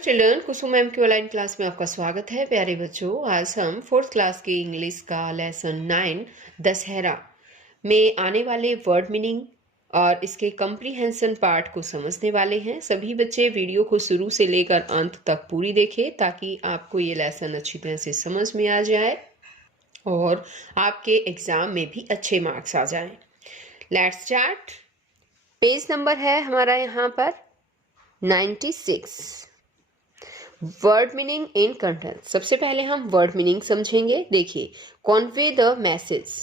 Children, कुसुम ma'am की online class में आपका स्वागत है। प्यारे बच्चों, आज हम फोर्थ क्लास की इंग्लिश का लेसन 9 दशहरा में आने वाले वर्ड मीनिंग और इसके कम्प्रीहेंशन पार्ट को समझने वाले हैं। सभी बच्चे वीडियो को शुरू से लेकर अंत तक पूरी देखें ताकि आपको ये लेसन अच्छी तरह से समझ में आ जाए और आपके एग्जाम में भी अच्छे मार्क्स आ जाएं। Let's start. पेज नंबर है हमारा यहाँ पर 96। Word meaning in content. सबसे पहले हम वर्ड मीनिंग समझेंगे। देखिए, Conway the message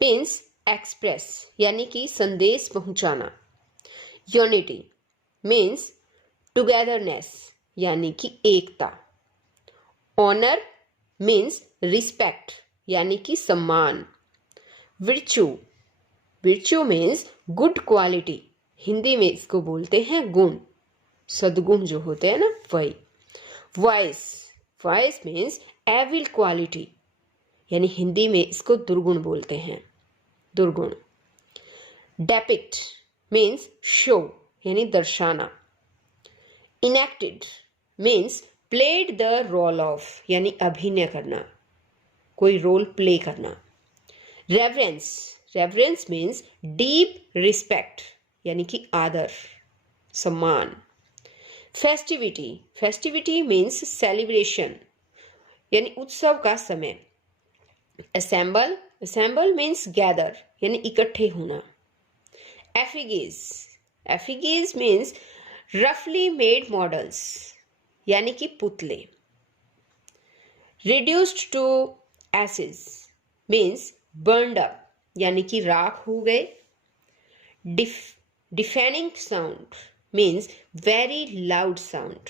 means express यानी कि संदेश पहुंचाना। यूनिटी मीन्स टुगेदरनेस यानी कि एकता। ऑनर मीन्स रिस्पेक्ट यानी कि सम्मान। विर्चू, विर्चू मीन्स गुड क्वालिटी, हिंदी में इसको बोलते हैं गुण, सद्गुण जो होते हैं ना वही। Vice, vice means evil quality यानी हिंदी में इसको दुर्गुण बोलते हैं, दुर्गुण। डेपिक्ट मीन्स शो यानी दर्शाना। Enacted means played the role of यानी अभिनय करना, कोई रोल प्ले करना। Reverence, reverence means deep respect यानी कि आदर, सम्मान। फेस्टिविटी, फेस्टिविटी मीन्स सेलिब्रेशन यानी उत्सव का समय। असेंबल, असेंबल मीन्स गैदर यानी इकट्ठे होना। एफिगीज, एफिगीज मीन्स रफली मेड मॉडल्स यानी कि पुतले। Reduced to ashes means burned up यानी कि राख हो गए। Deafening sound means very loud sound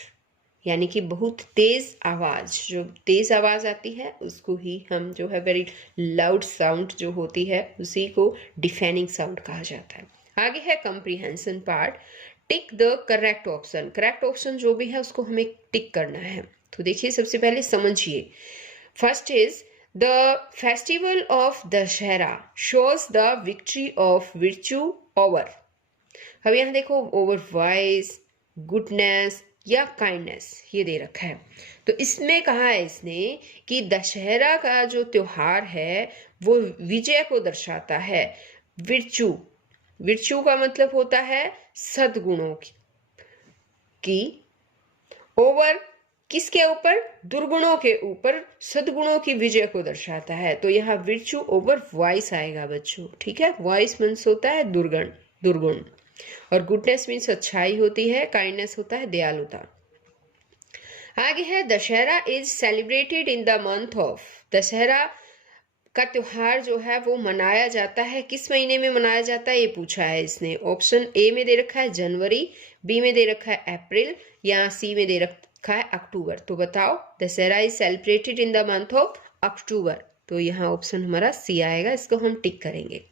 यानी कि बहुत तेज आवाज, जो तेज आवाज आती है उसको ही हम जो है वेरी लाउड साउंड जो होती है उसी को डिफेनिंग साउंड कहा जाता है। आगे है comprehension part. Tick the correct option, correct option जो भी है उसको हमें टिक करना है। तो देखिए, सबसे पहले समझिए। First is the festival of Dussehra shows the victory of विर्चू over. अब यहाँ देखो, ओवर वाइज, गुडनेस या काइंडनेस ये दे रखा है। तो इसमें कहा है इसने कि दशहरा का जो त्योहार है वो विजय को दर्शाता है। विर्चू, विर्चू का मतलब होता है सद्गुणों की। ओवर किसके ऊपर? दुर्गुणों के ऊपर सद्गुणों की विजय को दर्शाता है। तो यहाँ विर्चू ओवर वाइस आएगा बच्चों, ठीक है। वाइस मीन्स होता है दुर्गुण, दुर्गुण। और गुडनेस मीन्स अच्छाई होती है, काइंडनेस होता है दयालुता। आगे है Dussehra is celebrated in the month of. Dussehra का त्योहार जो है वो मनाया जाता है, किस महीने में मनाया जाता है ये पूछा है इसने। ऑप्शन ए में दे रखा है जनवरी, बी में दे रखा है अप्रैल, या सी में दे रखा है अक्टूबर। तो बताओ, Dussehra is celebrated in the month of October. तो यहाँ ऑप्शन हमारा सी आएगा, इसको हम टिक करेंगे।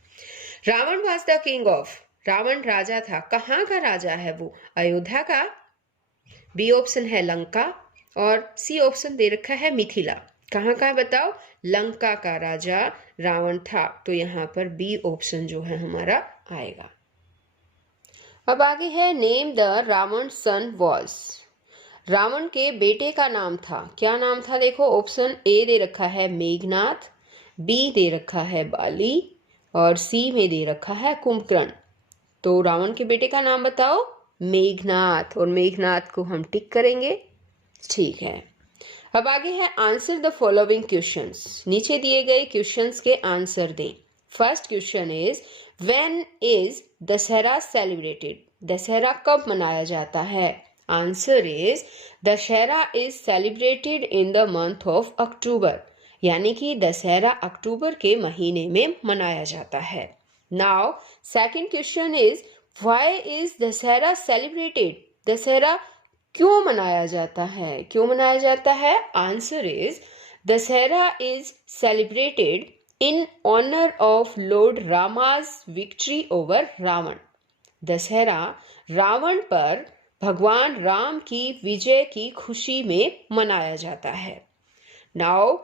Ravan was the king of. Ravan राजा था, कहाँ का राजा है वो? अयोध्या का। बी ऑप्शन है लंका, और सी ऑप्शन दे रखा है मिथिला। कहाँ का है बताओ? लंका का राजा रावण था। तो यहाँ पर बी ऑप्शन जो है हमारा आएगा। अब आगे है name the Ravan son was. Ravan के बेटे का नाम था, क्या नाम था? देखो, ऑप्शन ए दे रखा है मेघनाथ, बी दे रखा है बाली, और सी में दे रखा है कुंभकर्ण। तो रावण के बेटे का नाम बताओ? मेघनाथ, और मेघनाथ को हम टिक करेंगे, ठीक है। अब आगे है आंसर द फॉलोइंग क्वेश्चंस। नीचे दिए गए क्वेश्चंस के आंसर दें। First question is when is Dussehra celebrated. Dussehra कब मनाया जाता है? Answer is Dussehra is celebrated in the month of October, यानी कि दशहरा अक्टूबर के महीने में मनाया जाता है। Now, second question is why is Dussehra celebrated? Dussehra क्यों मनाया जाता है? क्यों मनाया जाता है? Answer is Dussehra is celebrated in honour of Lord Rama's victory over Ravan. Dussehra Ravan पर भगवान राम की विजय की खुशी में मनाया जाता है। Now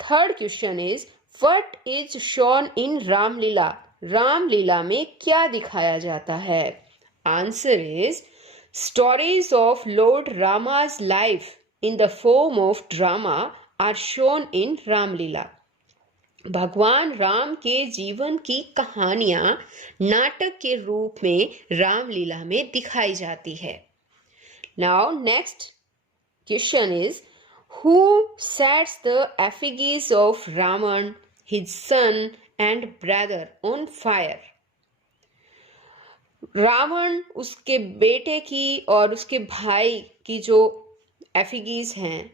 third question is what is shown in Ramlila. Ramlila में क्या दिखाया जाता है? Answer is Stories of Lord Rama's life in the form of drama are shown in Ramlila. भगवान राम के जीवन की कहानियां नाटक के रूप में रामलीला में दिखाई जाती है. Now next question is, who sets the effigies of Raman, his son and brother on fire? Ravan, उसके बेटे की और उसके भाई की जो एफिगीज हैं,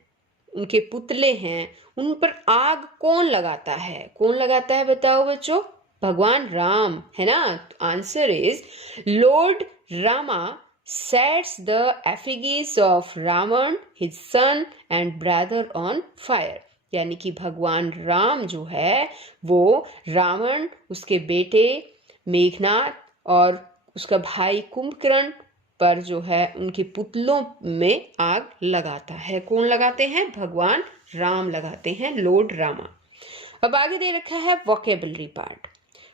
उनके पुतले हैं, उन पर आग कौन लगाता है? कौन लगाता है बताओ बच्चों? भगवान राम, है ना? Answer is Lord Rama sets the effigies of Ravan, his son and brother on fire. यानी कि भगवान राम जो है वो रावण, उसके बेटे मेघनाथ और उसका भाई कुंभकर्ण पर जो है उनके पुतलों में आग लगाता है. कौन लगाते हैं? भगवान राम लगाते हैं, लॉर्ड रामा. अब आगे दे रखा है vocabulary part.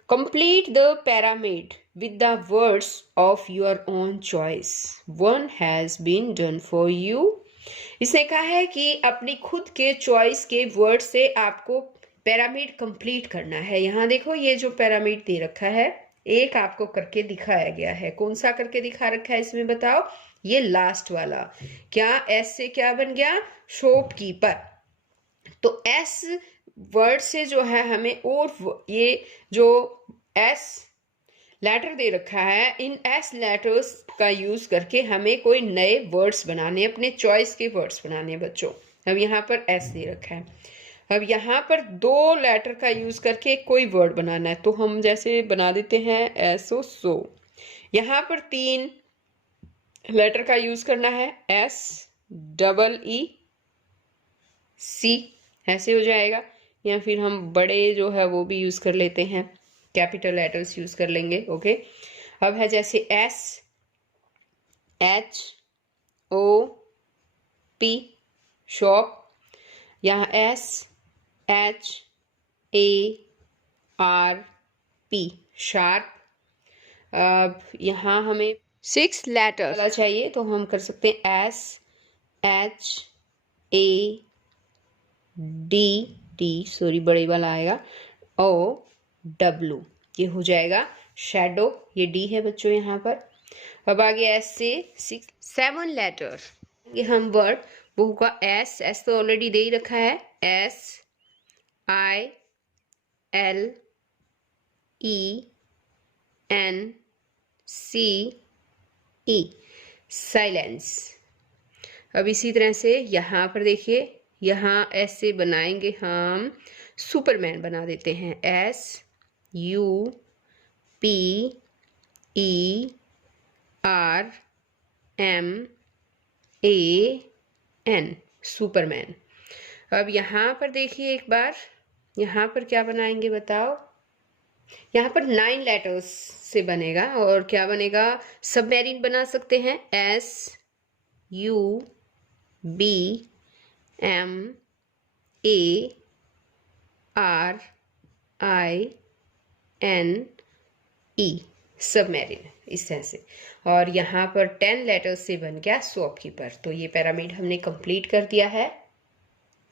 Complete the pyramid with the words of your own choice. One has been done for you. इसने कहा है कि अपनी खुद के चॉइस के वर्ड से आपको पिरामिड कंप्लीट करना है. यहाँ देखो ये जो पिरामिड दे रखा है, एक आपको करके दिखाया गया है. कौन सा करके दिखा रखा है इसमें बताओ? ये लास्ट वाला. क्या एस से क्या बन गया? शॉपकीपर. तो एस वर्ड से जो है हमें, और ये जो एस लेटर दे रखा है, इन एस लेटर्स का यूज करके हमें कोई नए वर्ड्स बनाने, अपने चॉइस के वर्ड्स बनाने बच्चों. अब यहाँ पर एस दे रखा है. अब यहाँ पर 2 लेटर का यूज करके कोई वर्ड बनाना है, तो हम जैसे बना देते हैं एसो सो. यहाँ पर 3 लेटर का यूज करना है, एस डबल ई सी, ऐसे हो जाएगा. या फिर हम बड़े जो है वो भी यूज कर लेते हैं, कैपिटल लेटर्स यूज कर लेंगे. ओके. अब है जैसे S H O P shop, यहाँ S H A R P sharp. अब यहाँ हमें 6 लेटर चाहिए, तो हम कर सकते हैं S H A D D, sorry बड़े वाला आएगा, ओ डब्लू, ये हो जाएगा शैडो. ये डी है बच्चों यहाँ पर. अब आगे एस से 7 लेटर ये हम वर्ड वो होगा एस. एस तो ऑलरेडी दे ही रखा है, S I L E N C E, silence. अब इसी तरह से यहाँ पर देखिए, यहाँ ऐसे बनाएंगे हम, सुपरमैन बना देते हैं, S U P E R M A N, superman. अब यहाँ पर देखिए एक बार, यहाँ पर क्या बनाएंगे बताओ? यहाँ पर 9 लेटर्स से बनेगा, और क्या बनेगा? सबमरीन बना सकते हैं, S U B M A R I N E, submarine, इस तरह से. और यहाँ पर 10 लेटर्स से बन गया शॉपकीपर. तो ये पिरामिड हमने कंप्लीट कर दिया है.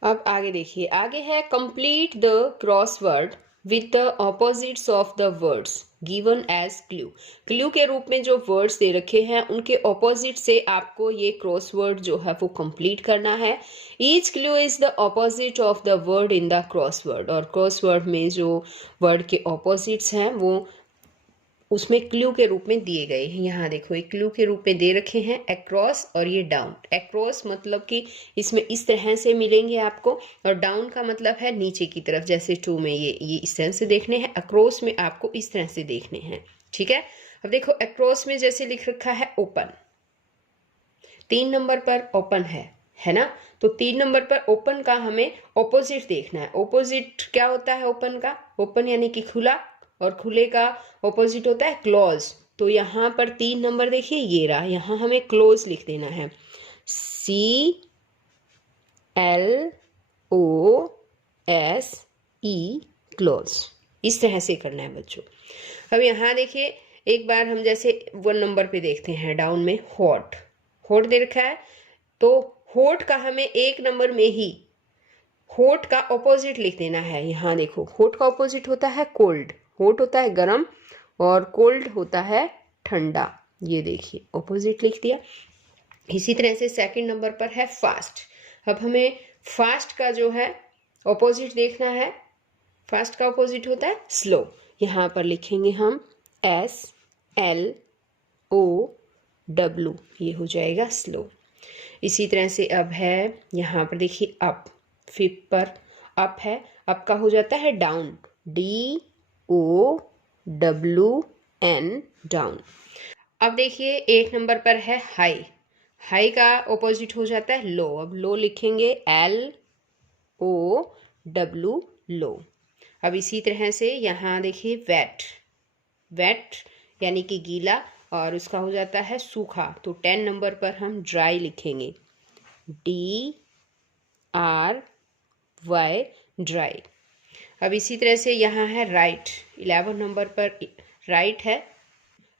अब आगे देखिए, आगे है complete the crossword with the opposites of the words given as clue. Clue के रूप में जो वर्ड्स दे रखे हैं उनके ऑपोजिट से आपको ये क्रॉसवर्ड जो है वो कंप्लीट करना है. Each clue is the opposite of the word in the crossword. और क्रॉसवर्ड में जो वर्ड के ऑपोजिट्स हैं वो उसमें क्लू के रूप में दिए गए हैं. यहाँ देखो एक क्लू के रूप में दे रखे हैं, अक्रॉस और ये डाउन. अक्रॉस मतलब कि इसमें इस तरह से मिलेंगे आपको, और डाउन का मतलब है नीचे की तरफ, जैसे 2 में ये इस तरह से देखने हैं, अक्रॉस में आपको इस तरह से देखने हैं. ठीक है. अब देखो अक्रॉस में जैसे लिख रखा है ओपन, 3 नंबर पर ओपन है ना? तो 3 नंबर पर ओपन का हमें ऑपोजिट देखना है. ऑपोजिट क्या होता है ओपन का? ओपन यानी कि खुला, और खुले का ऑपोजिट होता है क्लोज. तो यहाँ पर 3 नंबर देखिए ये रहा, यहाँ हमें क्लोज लिख देना है, C L O S E, close. इस तरह से करना है बच्चों. अब यहाँ देखिए एक बार हम जैसे 1 नंबर पे देखते हैं डाउन में हॉट, हॉट दे रखा है, तो हॉट का हमें 1 नंबर में ही हॉट का ऑपोजिट लिख देना है। यहाँ देखो हॉट का ऑपोजिट होता है कोल्ड, हॉट होता है गर्म और कोल्ड होता है ठंडा। ये देखिए ऑपोजिट लिख दिया। इसी तरह से सेकंड नंबर पर है फास्ट। अब हमें फास्ट का जो है ऑपोजिट देखना है। फास्ट का ऑपोजिट होता है स्लो। यहाँ पर लिखेंगे हम SLOW, ये हो जाएगा स्लो। इसी तरह से अब है यहाँ पर देखिए अप, 5th पर अप है, अप का हो जाता है डाउन, DOWN, डाउन। अब देखिए 8 नंबर पर है हाई, हाई का ऑपोजिट हो जाता है लो। अब लो लिखेंगे LOW, लो। अब इसी तरह से यहाँ देखिए वेट, वेट यानी कि गीला और उसका हो जाता है सूखा, तो 10 नंबर पर हम ड्राई लिखेंगे, DRY, ड्राई। अब इसी तरह से यहाँ है राइट, 11 नंबर पर राइट है,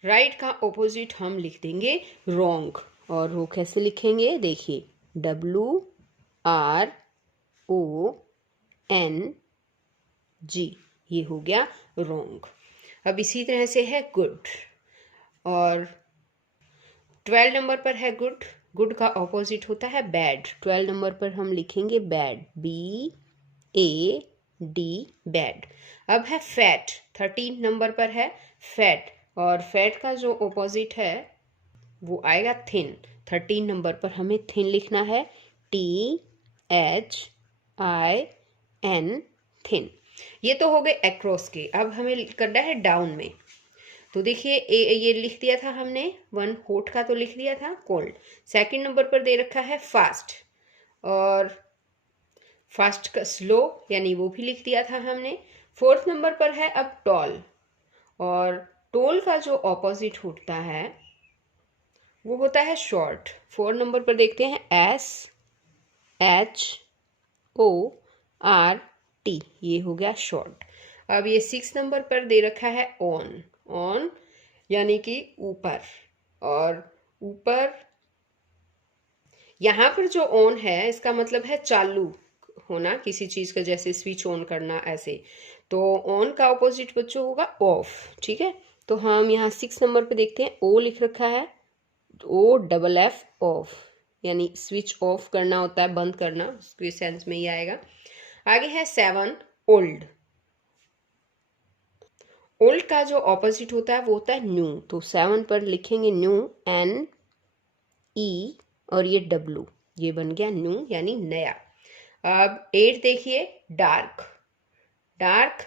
राइट का ऑपोजिट हम लिख देंगे रॉन्ग। और वो कैसे लिखेंगे देखिए WRONG, ये हो गया रॉन्ग। अब इसी तरह से है गुड और 12 नंबर पर है गुड, गुड का ऑपोजिट होता है बैड, 12 नंबर पर हम लिखेंगे बैड, BAD, बैड। अब है फैट, 13 नंबर पर है फैट और फैट का जो ऑपोजिट है वो आएगा थिन, 13 नंबर पर हमें थिन लिखना है, THIN, थिन। ये तो हो गए अक्रॉस के। अब हमें करना है डाउन में, तो देखिए ये लिख दिया था हमने, 1 हॉट का तो लिख दिया था, कोल्ड। सेकंड नंबर पर दे रखा है फास्ट और फास्ट का स्लो यानी वो भी लिख दिया था हमने। 4th नंबर पर है अब टॉल और टॉल का जो ऑपोजिट होता है वो होता है शॉर्ट। 4 नंबर पर देखते हैं SHORT, ये हो गया शॉर्ट। अब ये 6 नंबर पर दे रखा है ऑन, ऑन यानी कि ऊपर, और ऊपर यहाँ पर जो ऑन है इसका मतलब है चालू होना किसी चीज़ का, जैसे स्विच ऑन करना ऐसे। तो ऑन का ऑपोजिट बच्चों होगा ऑफ, ठीक है। तो हम यहाँ 6 नंबर पे देखते हैं ओ लिख रखा है, OFF, ऑफ यानी स्विच ऑफ करना होता है, बंद करना, उसके सेंस में ही आएगा। आगे है 7 ओल्ड, ओल्ड का जो ऑपोजिट होता है वो होता है न्यू, तो 7 पर लिखेंगे न्यू, NE और ये W, ये बन गया न्यू यानी नया। अब 8 देखिए डार्क, डार्क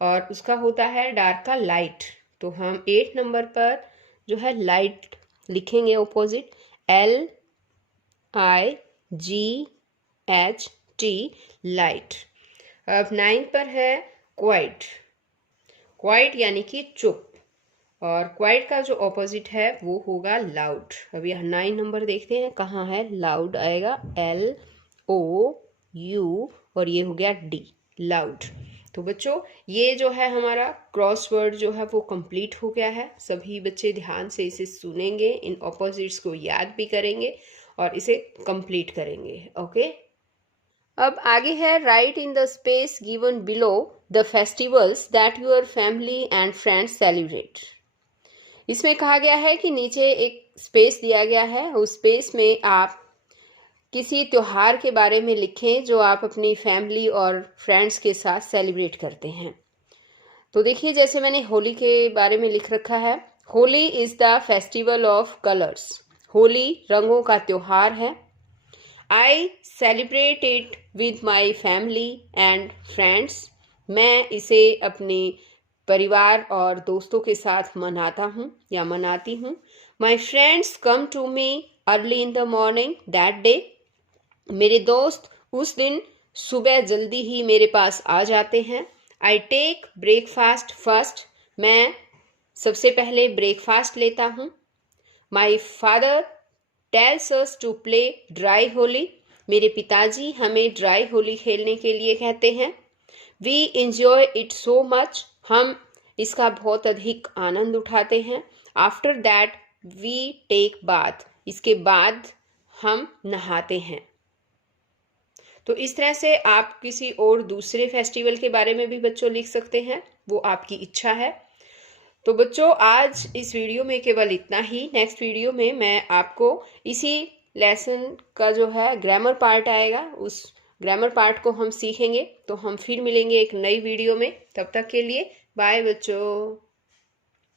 और उसका होता है डार्क का लाइट, तो हम 8 नंबर पर जो है लाइट लिखेंगे ऑपोजिट, LIGHT, लाइट। अब 9 पर है क्वाइट, क्वाइट यानी कि चुप, और क्वाइट का जो ऑपोजिट है वो होगा लाउड। अब यहाँ 9 नंबर देखते हैं कहाँ है, लाउड आएगा LOU और ये हो गया D, लाउड। तो बच्चों ये जो है हमारा क्रॉसवर्ड जो है वो कंप्लीट हो गया है। सभी बच्चे ध्यान से इसे सुनेंगे, इन ऑपोजिट्स को याद भी करेंगे और इसे कंप्लीट करेंगे। ओके, अब आगे है right in the space given below the festivals that your family and friends celebrate. इसमें कहा गया है कि नीचे एक स्पेस दिया गया है, उस स्पेस में आप किसी त्योहार के बारे में लिखें जो आप अपनी फैमिली और फ्रेंड्स के साथ सेलिब्रेट करते हैं। तो देखिए जैसे मैंने होली के बारे में लिख रखा है, Holi is the festival of colours, Holi रंगों का त्योहार है। I celebrate it with my family and friends, मैं इसे अपने परिवार और दोस्तों के साथ मनाता हूँ या मनाती हूँ। My friends come to me early in the morning that day, मेरे दोस्त उस दिन सुबह जल्दी ही मेरे पास आ जाते हैं। आई टेक ब्रेकफास्ट फर्स्ट, मैं सबसे पहले ब्रेकफास्ट लेता हूँ। My father tells us to play dry Holi, मेरे पिताजी हमें ड्राई होली खेलने के लिए कहते हैं। We enjoy it so much, हम इसका बहुत अधिक आनंद उठाते हैं। After that we take bath, इसके बाद हम नहाते हैं। तो इस तरह से आप किसी और दूसरे फेस्टिवल के बारे में भी बच्चों लिख सकते हैं, वो आपकी इच्छा है। तो बच्चों आज इस वीडियो में केवल इतना ही। नेक्स्ट वीडियो में मैं आपको इसी लेसन का जो है ग्रामर पार्ट आएगा, उस ग्रामर पार्ट को हम सीखेंगे। तो हम फिर मिलेंगे एक नई वीडियो में। तब तक के लिए बाय बच्चों।